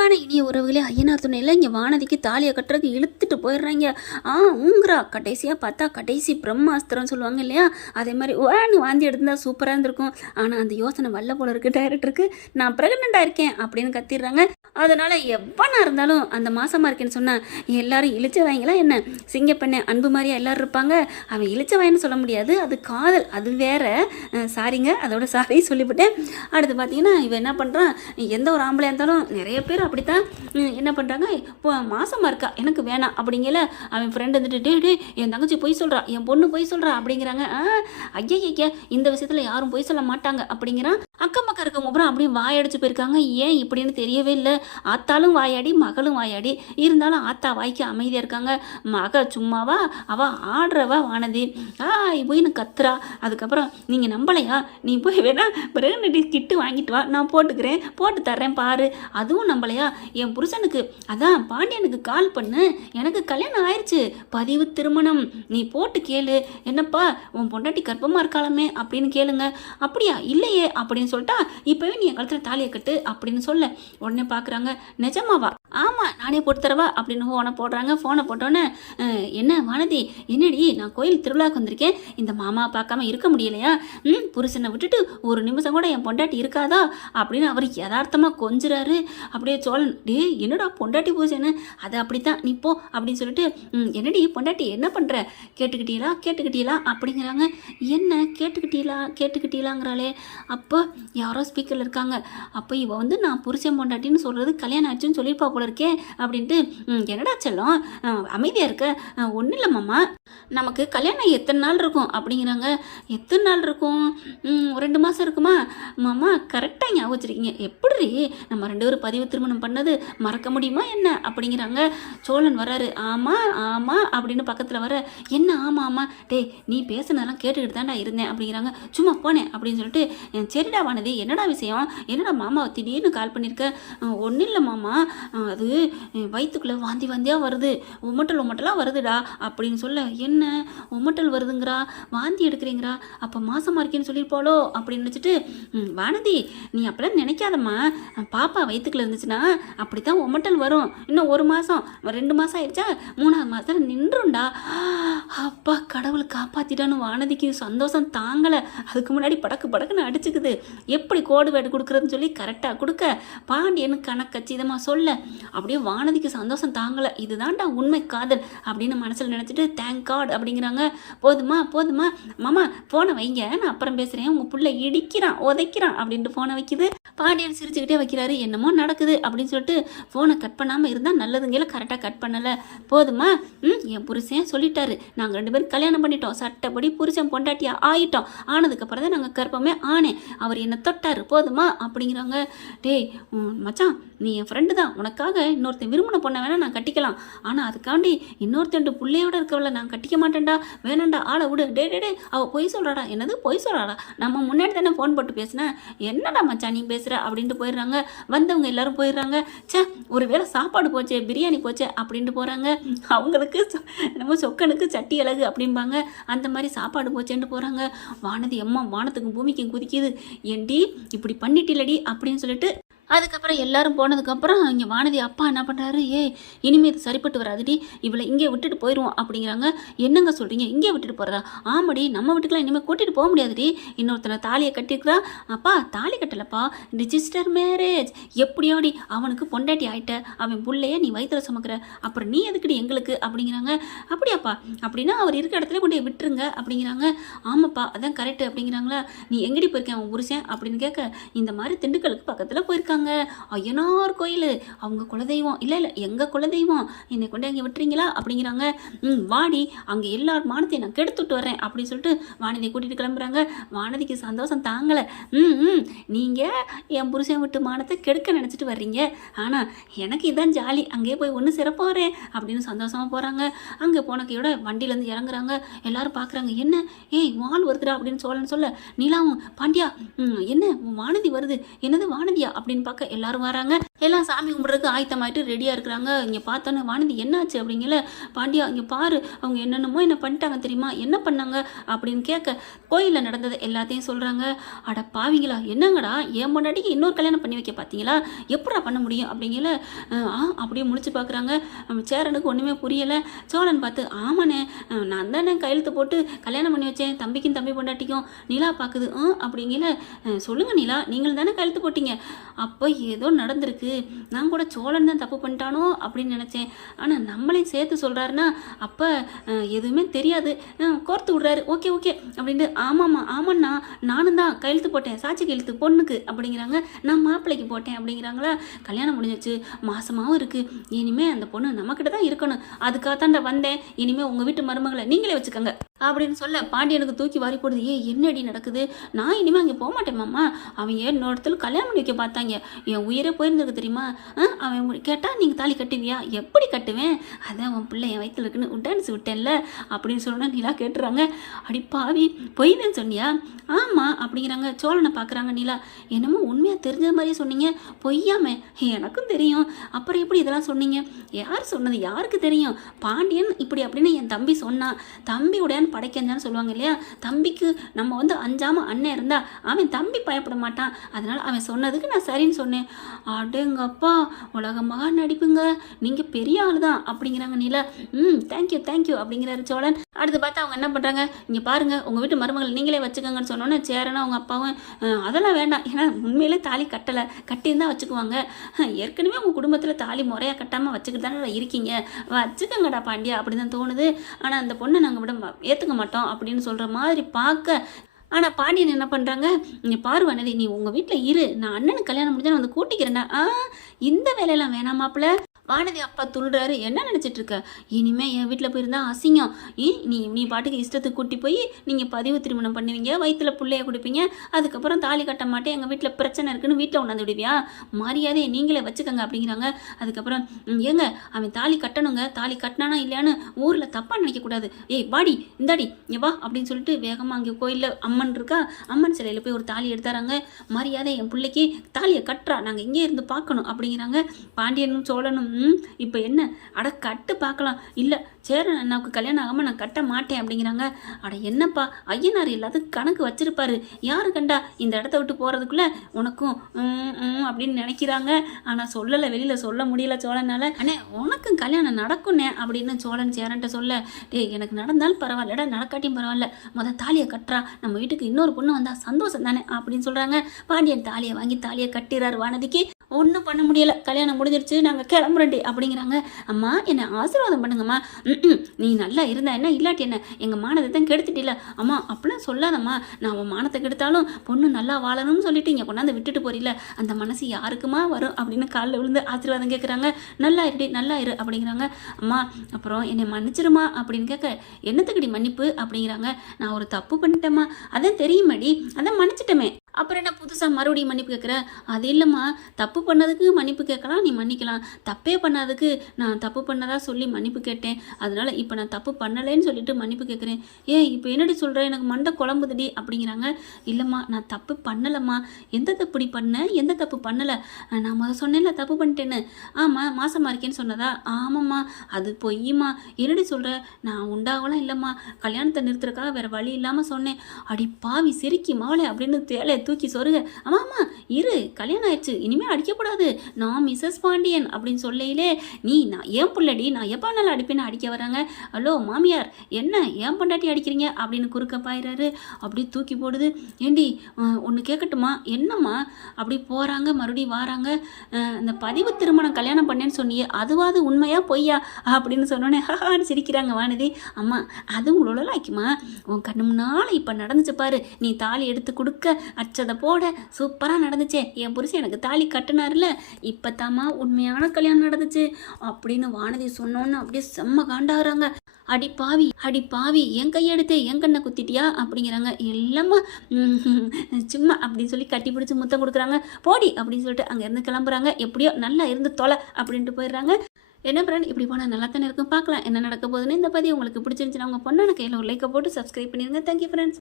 அன்பான இனிய உறவுகளே, ஐயனார் துணையில் இங்கே வானதிக்கு தாலியை கட்டுறதுக்கு இழுத்துட்டு போயிடுறாங்க. ஊங்குறா. கடைசியாக பார்த்தா கடைசி பிரம்மாஸ்திரம் சொல்லுவாங்க இல்லையா, அதே மாதிரி வாந்தி எடுத்திருந்தா சூப்பராக இருந்திருக்கும். ஆனால் அந்த யோசனை வல்ல போல இருக்கு டைரக்டருக்கு. நான் ப்ரெக்னெண்ட்டாக இருக்கேன் அப்படின்னு கத்திடுறாங்க. அதனால் எவ்வளோ இருந்தாலும் அந்த மாசமாக இருக்கேன்னு சொன்னால் எல்லாரும் இழிச்ச வாங்கிங்களா என்ன? சிங்கப்பெண்ணை அன்பு மாதிரியா எல்லோரும் இருப்பாங்க. அவன் இழிச்ச வாயின்னு சொல்ல முடியாது, அது காதல், அது வேற. சாரிங்க, அதோட சாரி சொல்லிவிட்டேன். அடுத்து பார்த்தீங்கன்னா இவன் என்ன பண்ணுறான், எந்த ஒரு ஆம்பளையாக இருந்தாலும் நிறைய பேர் அப்படித்தான் என்ன பண்ணுறாங்க, இப்போ மாசமாக இருக்கா எனக்கு வேணாம் அப்படிங்கல அவன் ஃப்ரெண்டு வந்துட்டு டே என் தங்கச்சி பொய் சொல்கிறா, என் பொண்ணு பொய் சொல்கிறா அப்படிங்கிறாங்க. ஐயா இந்த விஷயத்தில் யாரும் பொய் சொல்ல மாட்டாங்க அப்படிங்கிறான். அக்கம் பக்கம் இருக்கவங்க அப்புறம் அப்படியே வாயடிச்சு போயிருக்காங்க. ஏன் இப்படின்னு தெரியவே இல்லை. ஆத்தாலும் வாயாடி மகளும் வாயாடி இருந்தாலும் ஆத்தா வாய்க்கு அமைதியாக இருக்காங்க. மக சும்மாவா, அவள் ஆடுறவா வானதி போயின்னு கத்துறா. அதுக்கப்புறம் நீங்கள் நம்பலையா, நீ போய் வேணா பிரெக்னன்சி கிட்டு வாங்கிட்டு வா, நான் போட்டுக்கிறேன், போட்டு தர்றேன் பாரு. அதுவும் நம்பலையா, என் புருஷனுக்கு அதான் பாண்டியனுக்கு கால் பண்ணு, எனக்கு கல்யாணம் ஆயிடுச்சு, பதிவு திருமணம், நீ போட்டு கேளு, என்னப்பா உன் பொண்டாட்டி கர்ப்பமாக இருக்காளமே அப்படின்னு கேளுங்க. அப்படியா, இல்லையே அப்படின்னு சொல்லிட்டா, இப்போவே நீ என் கழுத்தில் தாலியை கட்டு அப்படின்னு சொல்ல உடனே பார்க்குறாங்க. நிஜமாவா? ஆமாம் நானே போட்டு தரவா அப்படின்னு ஃபோனை போடுறாங்க. ஃபோனை போட்டோன்னே என்ன வானதி, என்னடி நான் கோயில் திருவிழாவுக்கு வந்திருக்கேன், இந்த மாமா பார்க்காம இருக்க முடியலையா? புருஷனை விட்டுட்டு ஒரு நிமிஷம் கூட என் பொண்டாட்டி இருக்காதா அப்படின்னு அவர் யதார்த்தமாக கொஞ்சுறாரு. அப்படியே சோழன் என்னடா பொண்டாட்டி பூஜைன்னு, அது அப்படித்தான் நீ போ அப்படின்னு சொல்லிட்டு என்னடி பொண்டாட்டி என்ன பண்ணுற, கேட்டுக்கிட்டீங்களா அப்படிங்கிறாங்க. என்ன கேட்டுக்கிட்டீங்களாங்கிறாளே. அப்போ யாரோ ஸ்பீக்கரில் இருக்காங்க. அப்போ இவ வந்து நான் புருஷன் பொண்டாட்டின்னு சொல்கிறது கல்யாணம் ஆச்சுன்னு சொல்லியிருப்பா போல இருக்கே அப்படின்ட்டு என்னடா செல்லம் அமைதியாக இருக்க, ஒன்றும் இல்லை மாமா, நமக்கு கல்யாணம் எத்தனை நாள் இருக்கும் அப்படிங்கிறாங்க. எத்தனை நாள் இருக்கும்? 2 மாதம் இருக்குமா மாமா? கரெக்டாக ஞாபகம் வச்சுருக்கீங்க. எப்படி நம்ம 2 பேரும் பதிவு திருமணம் பண்ணது மறக்க முடியுமா என்ன அப்படிங்கிறாங்க. சோழன் வராரு. ஆமாம் அப்படின்னு பக்கத்தில் வர, என்ன ஆமாம் டேய் நீ பேசுனதெல்லாம் கேட்டுக்கிட்டு தான்டா இருந்தேன் அப்படிங்கிறாங்க. சும்மா போனேன் அப்படின்னு சொல்லிட்டு சரிடா வானதி என்னடா விஷயம், என்னடா மாமாவை திடீர்னு கால் பண்ணியிருக்க? ஒன்றும் இல்லை மாமா, அது வயிற்றுக்குள்ளே வாந்தியாக வருது, ஒமட்டலாக வருதுடா அப்படின்னு சொல்ல. என்ன ஒமட்டல் வருதுங்கிறா, வாந்தி எடுக்கிறீங்கிறா, அப்போ மாசமாக இருக்கேன்னு சொல்லியிருப்பாளோ அப்படின்னு நினச்சிட்டு வானதி நீ அப்பெல்லாம் நினைக்காதம்மா, பாப்பா வயிற்றுக்குள்ள இருந்துச்சுன்னா அப்படி தான் ஒமட்டல் வரும். இன்னும் 1 மாதம் 2 மாதம் ஆயிடுச்சா, 3ஆவது மாதத்தில் நின்றுண்டா. அப்பா கடவுள் காப்பாற்றிட்டான்னு வானதிக்கு சந்தோஷம் தாங்கலை. அதுக்கு முன்னாடி படக்குன்னு அடிச்சுக்குது. எப்படி கோடு வேடு கொடுக்குறதுன்னு சொல்லி கரெக்டாக கொடுக்க பாண்டியனு கணக்கச்சிதமாக சொல்ல அப்படியே வானதிக்கு சந்தோஷம் தாங்கலை. இதுதான்டா உண்மை காதல் அப்படின்னு மனசில் நினச்சிட்டு தேங்க் காட் அப்படிங்கிறாங்க. போதுமா மாமா ஃபோனை வைங்க, நான் அப்புறம் பேசுகிறேன், உங்கள் புள்ள இடிக்கிறான் உதைக்கிறான் அப்படின்ட்டு ஃபோனை வைக்குது. பாண்டியன் சிரிச்சுக்கிட்டே வைக்கிறாரு. என்னமோ நடக்குது அப்படின்னு சொல்லிட்டு ஃபோனை கட் பண்ணாமல் இருந்தால் நல்லதுங்கள கரெக்டாக கட் பண்ணலை. போதுமா, என் புருஷன் சொல்லிட்டாரு, நாங்கள் 2 பேரும் கல்யாணம் பண்ணிட்டோம், சட்டப்படி புருஷன் பொண்டாட்டியா ஆயிட்டோம், ஆனதுக்கப்புறம் தான் நாங்கள் கற்பமே ஆனேன், அவர் என்னை தொட்டார், போதுமா அப்படிங்கிறாங்க. டேய் மச்சான் நீ என் ஃப்ரெண்டு தான், உனக்காக இன்னொருத்தன் விரும்பின பொண்ணை வேணால் நான் கட்டிக்கலாம், ஆனால் அதுக்காண்டி இன்னொருத்தண்டு பிள்ளையோட இருக்கவளை நான் கட்டிக்க மாட்டேன்டா, வேணாண்டா ஆளை விடு. டே அவள் பொய் சொல்கிறாடா. என்னது பொய் சொல்கிறாடா? நம்ம முன்னாடி தானே ஃபோன் போட்டு பேசினேன், என்னடா மச்சான் நீ பேசுகிற அப்படின்ட்டு போயிடுறாங்க. வந்தவங்க எல்லாரும் போயிடுறாங்க. ஒரு வேளை சாப்பாடு போச்சே, பிரியாணி போச்சே அப்படின்ட்டு போகிறாங்க. அவங்களுக்கு நம்ம சொக்கனுக்கு சட்டி அழகு அப்படிம்பாங்க, அந்த மாதிரி சாப்பாடு போச்சேன்ட்டு போகிறாங்க. வானதி அம்மா வானத்துக்கும் பூமிக்கும் குதிக்குது. ஏண்டி இப்படி பண்ணிட்டில்லடி அப்படின்னு சொல்லிட்டு அதுக்கப்புறம் எல்லாரும் போனதுக்கப்புறம் இங்கே வானதி அப்பா என்ன பண்ணுறாரு, இனிமேல் இது சரிப்பட்டு வராதுடி, இவளை இங்கே விட்டுட்டு போயிடுவோம் அப்படிங்கிறாங்க. என்னங்க சொல்கிறீங்க, இங்கே விட்டுட்டு போகிறதா? ஆமாடி, நம்ம வீட்டுக்குலாம் இனிமேல் கூட்டிகிட்டு போக முடியாதுடி, இன்னொருத்தனை தாலியை கட்டிருக்கிறா. அப்பா தாலி கட்டலப்பா, ரிஜிஸ்டர் மேரேஜ், எப்படியோடி அவனுக்கு பொண்டாட்டி ஆகிட்ட, அவன் பிள்ளைய நீ வயிற்றுல சுமக்கிற, அப்புறம் நீ எதுக்குடி எங்களுக்கு அப்படிங்கிறாங்க. அப்படியாப்பா, அப்படின்னா அவர் இருக்கிற இடத்துல கொண்டு விட்டுருங்க அப்படிங்கிறாங்க. ஆமாப்பா அதான் கரெக்டு அப்படிங்கிறாங்களா. நீ எங்கடி போயிருக்கேன் அவன் புருஷன் அப்படின்னு கேட்க, இந்த மாதிரி திண்டுக்கலுக்கு பக்கத்தில் போயிருக்காங்க, ஐயனார் கோயில், அவங்க குலதெய்வம், இல்லை எங்கள் குலதெய்வம், என்னை கொண்டு அங்கே விட்டுறீங்களா அப்படிங்கிறாங்க. வாடி, அங்கே எல்லார் மானத்தையும் நான் கெடுத்துட்டு வரேன் அப்படின்னு சொல்லிட்டு வானதியை கூட்டிகிட்டு கிளம்புறாங்க. வானதிக்கு சந்தோஷம் தாங்கலை. நீங்கள் என் புருஷன் விட்டு மானத்தை கெடுக்க நினச்சிட்டு வர்றீங்க, ஆனால் எனக்கு இதான் ஜாலி, அங்கேயே போய் ஒன்று சிறப்பாக வரேன் அப்படின்னு சந்தோஷமாக போகிறாங்க. அங்கே போன கையோட வண்டியிலேருந்து இறங்குறாங்க. எல்லாரும் பார்க்குறாங்க. என்ன வால் வருதுடா அப்படின்னு சோழன்னு சொல்ல, நீலாவும் பாண்டியா என்ன வானதி வருது, என்னது வானதியா அப்படின்னு பார்க்க எல்லாரும் வராங்க. எல்லாம் சாமி கும்பிட்றதுக்கு ஆயத்தமாயிட்டு ரெடியாக இருக்கிறாங்க. இங்கே பார்த்தோன்னே வானதி என்னாச்சு அப்படிங்கல, பாண்டியா இங்கே பாரு அவங்க என்னென்னமோ என்ன பண்ணிட்டாங்க தெரியுமா, என்ன பண்ணாங்க அப்படின்னு கேட்க கோயிலில் நடந்தது எல்லாத்தையும் சொல்கிறாங்க. அட பாவிங்களா, என்னங்கடா என் பொண்டாட்டிக்கு இன்னொரு கல்யாணம் பண்ணி வைக்க பார்த்தீங்களா, எப்படா பண்ண முடியும் அப்படிங்கல. அப்படியே முடிச்சு பார்க்குறாங்க. சேரனுக்கு ஒன்றுமே புரியலை. சோழன் பார்த்து ஆமாண்ணே நான் தானே கையெழுத்து போட்டு கல்யாணம் பண்ணி வச்சேன் தம்பிக்கும் தம்பி பொண்டாட்டிக்கும். நிலா பார்க்குது அப்படிங்கல. சொல்லுங்கள் நிலா, நீங்கள் தானே கையெழுத்து போட்டீங்க. அப்போ ஏதோ நடந்திருக்கு. நான் கூட சோழன் தான் தப்பு பண்ணிட்டானோ அப்படின்னு நினச்சேன். ஆனால் நம்மளையும் சேர்த்து சொல்கிறாருன்னா அப்போ எதுவுமே தெரியாது, கோர்த்து விட்றாரு. ஓகே ஓகே அப்படின்ட்டு ஆமாண்ணா நானும் தான் கையெழுத்து போட்டேன், சாட்சி கையெழுத்து பொண்ணுக்கு அப்படிங்கிறாங்க. நான் மாப்பிள்ளைக்கு போட்டேன் அப்படிங்கிறாங்களா. கல்யாணம் முடிஞ்சிச்சு, மாசமாகவும் இருக்குது. இனிமேல் அந்த பொண்ணு நம்மக்கிட்ட தான் இருக்கணும். அதுக்காகத்தாண்ட வந்தேன். இனிமேல் உங்கள் வீட்டு மருமகளை நீங்களே வச்சுக்கோங்க அப்படின்னு சொல்ல பாண்டியனுக்கு தூக்கி வாரி போடுது. என்னடி நடக்குது, நான் இனிமேல் அங்கே போக மாட்டேன் மாமா. அவங்க என்னோட இடத்துல கல்யாணம் பண்ணி வைக்க பார்த்தாங்க, என் உயிரே போயிருந்தது தெரியுமா. அவன் கேட்டால் நீங்கள் தாலி கட்டுவியா, எப்படி கட்டுவேன், அதான் உன் பிள்ளை என் வயிற்றுல இருக்குன்னு டான்ஸ் விட்டேன்ல அப்படின்னு சொன்னால் நிலா கேட்டுறாங்க. அடி பாவி பொய்தான் சொன்னியா. ஆமாம் அப்படிங்கிறாங்க. சோழனை பார்க்குறாங்க. நிலா என்னமோ உண்மையாக தெரிஞ்ச மாதிரியே சொன்னீங்க, பொய்யாம எனக்கும் தெரியும், அப்புறம் எப்படி இதெல்லாம் சொன்னீங்க, யார் சொன்னது, யாருக்கு தெரியும். பாண்டியன் இப்படி அப்படின்னு என் தம்பி சொன்னான். தம்பியுடையான் படைக்கஞ்சான்னு சொல்லுவாங்க இல்லையா, தம்பிக்கு நம்ம வந்து அஞ்சாமல் அண்ணன் இருந்தா அவன் தம்பி பயப்பட மாட்டான், அதனால் அவன் சொன்னதுக்கு நான் சரின்னு சொன்னேன். அடேங்கப்பா உலகமாக நடிப்புங்க, நீங்கள் பெரிய ஆள் தான் அப்படிங்கிறாங்க நிலா. தேங்க்யூ அப்படிங்கிறாரு சோழன். அடுத்து பார்த்தா அவங்க என்ன பண்ணுறாங்க, இங்கே பாருங்கள் உங்கள் வீட்டு மருமகள் நீங்களே வச்சுக்கோங்கன்னு சொன்னோன்னே சேரனா அவங்க அப்பாவும் அதெல்லாம் வேண்டாம், ஏன்னா உண்மையிலே தாலி கட்டலை, கட்டியிருந்தால் வச்சுக்குவாங்க, ஏற்கனவே உங்கள் குடும்பத்தில் தாலி முறையாக கட்டாமல் வச்சுக்கிட்டு தானே இருக்கீங்க, வச்சுக்கோங்கடா பாண்டியா அப்படின்னு தான் தோணுது. ஆனால் அந்த பொண்ணை நாங்கள் விட ஏற்றுக்க மாட்டோம் அப்படின்னு சொல்கிற மாதிரி பார்க்க. ஆனால் பாண்டியன் என்ன பண்ணுறாங்க, நீ பாரு வானதி, நீ உங்கள் வீட்டில் இரு, நான் அண்ணனுக்கு கல்யாணம் முடிஞ்சா நான் வந்து கூட்டிக்கிறேன்டா. இந்த வேலையெல்லாம் வேணாம் மாப்பிள்ள. வானதி அப்பா துள்ளுறாரு. என்ன நினச்சிட்டு இருக்க, இனிமேல் என் வீட்டில் போயிருந்தா அசிங்கம். நீ பாட்டுக்கு இஷ்டத்துக்கு கூட்டி போய் நீங்கள் பதிவு திருமணம் பண்ணுவீங்க, வயிற்றுல பிள்ளைய கொடுப்பீங்க, அதுக்கப்புறம் தாலி கட்ட மாட்டேன், எங்கள் வீட்டில் பிரச்சனை இருக்குன்னு வீட்டில் உணர்ந்து விடுவியா, மரியாதையை நீங்களே வச்சுக்கோங்க அப்படிங்கிறாங்க. அதுக்கப்புறம் ஏங்க அவன் தாலி கட்டணுங்க, தாலி கட்டினானா இல்லையான்னு ஊரில் தப்பாக நினைக்கக்கூடாது, ஏய் வாடி இந்தாடி இங்கே வா அப்படின்னு சொல்லிட்டு வேகமாக அங்கே கோயிலில் அம்மன் இருக்கா, அம்மன் சிலையில் போய் ஒரு தாலி எடுத்தாராங்க. மரியாதை என் பிள்ளைக்கு தாலியை கட்டுறா, நாங்கள் இங்கே இருந்து பார்க்கணும் அப்படிங்கிறாங்க. பாண்டியனும் சோழனும் இப்போ என்ன, அட கட்டு பார்க்கலாம், இல்லை சேரன் அண்ணாவுக்கு கல்யாணம் ஆகாமல் நான் கட்ட மாட்டேன் அப்படிங்கிறாங்க. அட என்னப்பா ஐயனார் எல்லாத்துக்கும் கணக்கு வச்சிருப்பாரு, யாரு கண்டா இந்த இடத்த விட்டு போகிறதுக்குள்ளே உனக்கும் அப்படின்னு நினைக்கிறாங்க. ஆனால் சொல்லலை, வெளியில் சொல்ல முடியல சோழனால. அண்ணே உனக்கும் கல்யாணம் நடக்கும்னே அப்படின்னு சோழன் சேரன்ட்ட சொல்ல, டேய் எனக்கு நடந்தாலும் பரவாயில்லடா, நடக்காட்டியும் பரவாயில்ல, தாலியை கட்டுறா, நம்ம வீட்டுக்கு இன்னொரு பொண்ணு வந்தால் சந்தோஷம் தானே அப்படின்னு சொல்கிறாங்க. பாண்டியன் தாலியை வாங்கி தாலியை கட்டிடுறாரு. வானதிக்கு ஒன்றும் பண்ண முடியலை, கல்யாணம் முடிஞ்சிருச்சு, நாங்கள் கிளம்புறேன்டி அப்படிங்கிறாங்க. அம்மா என்னை ஆசீர்வாதம் பண்ணுங்கம்மா. நீ நல்லா இருந்தா என்ன, இல்லாட்டி என்ன, எங்கள் மானத்தை தான் கெடுத்துட்டில்ல. அம்மா அப்படிலாம் சொல்லாதம்மா, நான் உன் மானத்தை கெடுத்தாலும் பொண்ணு நல்லா வாழணும்னு சொல்லிட்டு இங்கே கொண்டாந்து விட்டுட்டு போறீல, அந்த மனசு யாருக்குமா வரும் அப்படின்னு காலில் விழுந்து ஆசீர்வாதம் கேட்குறாங்க. நல்லா இருடி நல்லா இரு அப்படிங்கிறாங்க. அம்மா அப்புறம் என்னை மன்னிச்சிருமா அப்படின்னு கேட்க, என்னத்துக்குடி மன்னிப்பு அப்படிங்கிறாங்க. நான் ஒரு தப்பு பண்ணிட்டேம்மா, அதான் தெரியுமாடி, அதான் மன்னிச்சிட்டமே, அப்புறம் என்ன புதுசாக மறுபடியும் மன்னிப்பு கேட்குற. அது இல்லைம்மா, தப்பு பண்ணதுக்கு மன்னிப்பு கேட்கலாம், நீ மன்னிக்கலாம், தப்பே பண்ணாததுக்கு நான் தப்பு பண்ணதா சொல்லி மன்னிப்பு கேட்டேன், அதனால் இப்போ நான் தப்பு பண்ணலைன்னு சொல்லிட்டு மன்னிப்பு கேட்குறேன். இப்போ என்னடி சொல்கிறேன், எனக்கு மண்டை குழம்புதுடி அப்படிங்கிறாங்க. இல்லைம்மா நான் தப்பு பண்ணலைம்மா, எந்த தப்புடி பண்ணேன், எந்த தப்பு பண்ணலை, நான் சொன்னேன்ல தப்பு பண்ணிட்டேன்னு. ஆமாம் மாசமாக இருக்கேன்னு சொன்னதா, ஆமாம்மா அது பொய்யுமா, என்னடி சொல்கிற, நான் உண்டாகலாம் இல்லைம்மா, கல்யாணத்தை நிறுத்துறதுக்காக வேறு வழி இல்லாமல் சொன்னேன். அடி பாவி சிரிக்கி மாவளே அப்படின்னு தேலை தூக்கி சொருக, ஆமாம்மா இரு கல்யாணம் ஆயிடுச்சு, இனிமேல் அடிக்கப்படாது, நான் மிஸ்ஸஸ் பாண்டியன் அப்படின்னு சொல்லையிலே, நான் ஏன் பிள்ளடி, நான் எப்போ நாள் அடிப்பேன்னு அடிக்க வராங்க. ஹலோ மாமியார் என்ன ஏன் பொண்டாட்டி அடிக்கிறீங்க அப்படின்னு குறுக்க பாயிறாரு. அப்படி தூக்கி போடுது. ஏண்டி ஒன்று கேட்கட்டுமா, என்னம்மா அப்படி போகிறாங்க, மறுபடியும் வாராங்க. இந்த பதிவு திருமணம் கல்யாணம் பண்ணேன்னு சொன்னியே, அதுவாது உண்மையா பொய்யா அப்படின்னு சொன்னோன்னே ஹான்னு சிரிக்கிறாங்க வானதி. அம்மா அது உங்களோட லாய்க்குமா, உன் கண்ணு முன்னால் இப்போ நடந்துச்சு பாரு, நீ தாலி எடுத்து கொடுக்க அச்சதை போட சூப்பராக நடந்துச்சே, என் புருஷன் எனக்கு தாலி கட்டினார்ல, இப்போ தாம்மா உண்மையான கல்யாணம் நடந்துச்சு அப்படின்னு வானதி சொன்னோன்னு அப்படியே செம்ம காண்டாகிறாங்க. அடி பாவி என் கையெடுத்து என் கண்ணை குத்திட்டியா அப்படிங்கிறாங்க. இல்லைம்மா சும்மா அப்படின்னு சொல்லி கட்டி பிடிச்சி முத்தம் கொடுக்குறாங்க. போடி அப்படின்னு சொல்லிட்டு அங்கேருந்து கிளம்புறாங்க. எப்படியோ நல்லா இருந்து தொலை அப்படின்ட்டு போயிடுறாங்க. என்ன ஃப்ரெண்ட், இப்படி போனால் நல்லா தானே இருக்கும், பார்க்கலாம் என்ன நடக்க போகுதுன்னு. இந்த பதிவு உங்களுக்கு பிடிச்சிருந்துச்சுன்னா உங்கள் பொண்ணான கையில் ஒரு லைக்கை போட்டு சப்ஸ்கிரைப் பண்ணிடுங்க. Thank you friends.